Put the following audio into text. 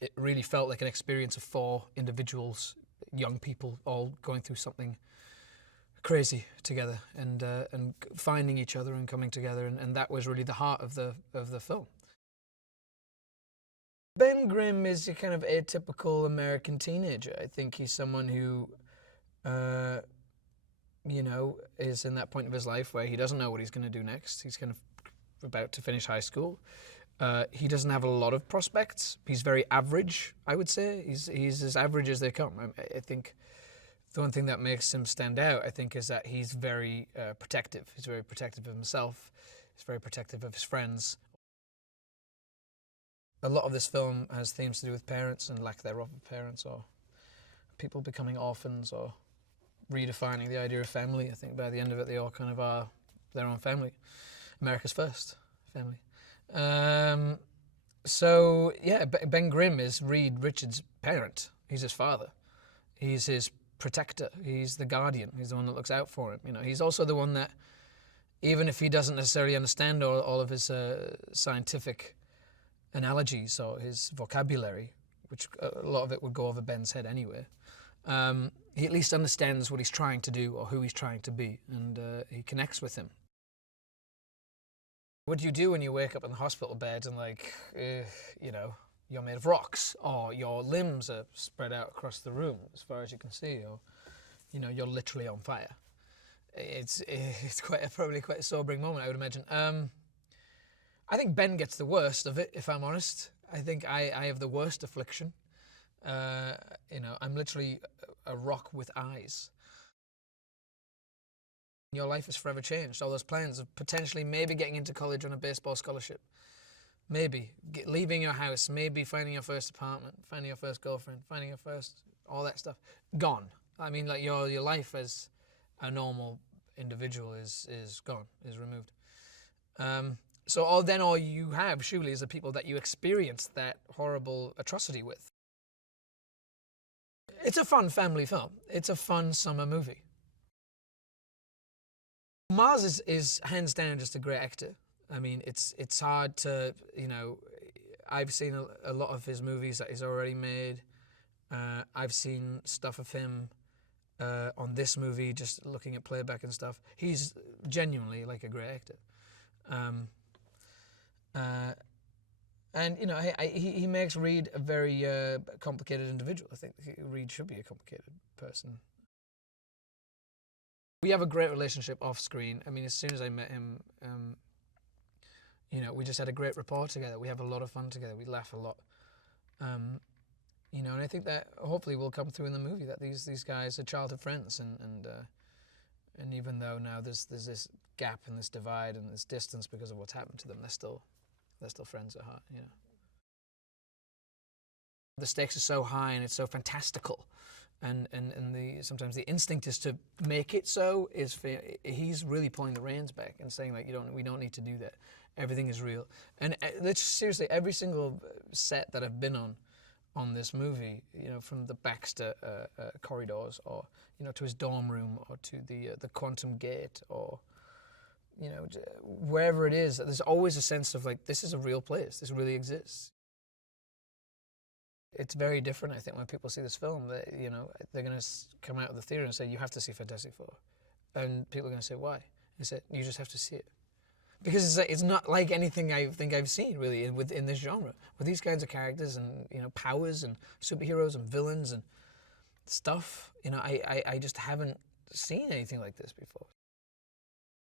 it really felt like an experience of 4 individuals, young people, all going through something crazy together and finding each other and coming together, and that was really the heart of the film. Ben Grimm is a kind of atypical American teenager. I think he's someone who, you know, is in that point of his life where he doesn't know what he's going to do next. He's kind of about to finish high school. He doesn't have a lot of prospects. He's very average, I would say. He's as average as they come. I think the one thing that makes him stand out, I think, is that he's very protective. He's very protective of himself. He's very protective of his friends. A lot of this film has themes to do with parents and lack thereof of parents, or people becoming orphans, or redefining the idea of family. I think by the end of it, they all kind of are their own family. America's first family. So, yeah, Ben Grimm is Reed Richards' parent. He's his father. He's his protector. He's the guardian. He's the one that looks out for him. You know, he's also the one that, even if he doesn't necessarily understand all of his scientific analogies or his vocabulary, which a lot of it would go over Ben's head anyway, he at least understands what he's trying to do or who he's trying to be, and he connects with him. What do you do when you wake up in the hospital bed and, like, you know, you're made of rocks, or your limbs are spread out across the room as far as you can see, or, you know, you're literally on fire? It's probably quite a sobering moment, I would imagine. I think Ben gets the worst of it, if I'm honest. I think I have the worst affliction. You know, I'm literally a rock with eyes. Your life is forever changed. All those plans of potentially maybe getting into college on a baseball scholarship, maybe leaving your house, maybe finding your first apartment, finding your first girlfriend, finding your first, all that stuff, gone. I mean, like, your life as a normal individual is gone, is removed. So all you have, surely, is the people that you experienced that horrible atrocity with. It's a fun family film. It's a fun summer movie. Mars is hands down just a great actor. I mean, it's hard to, you know, I've seen a lot of his movies that he's already made. I've seen stuff of him on this movie, just looking at playback and stuff. He's genuinely, like, a great actor. And, you know, he makes Reed a very complicated individual. I think Reed should be a complicated person. We have a great relationship off screen. I mean, as soon as I met him, you know, we just had a great rapport together. We have a lot of fun together. We laugh a lot. You know, and I think that hopefully will come through in the movie, that these guys are childhood friends, and even though now there's this gap and this divide and this distance because of what's happened to them, they're still friends at heart. You know, the stakes are so high and it's so fantastical. And sometimes the instinct is to make it so. He's really pulling the reins back and saying, like, we don't need to do that. Everything is real. And seriously, every single set that I've been on this movie, you know, from the Baxter corridors, or, you know, to his dorm room, or to the Quantum Gate, or, you know, wherever it is, there's always a sense of, like, this is a real place. This really exists. It's very different, I think, when people see this film. That, you know, they're going to come out of the theater and say, you have to see Fantastic Four. And people are going to say, why? I said, you just have to see it. Because it's not like anything I think I've seen, really, in this genre. With these kinds of characters and, you know, powers and superheroes and villains and stuff, you know, I just haven't seen anything like this before.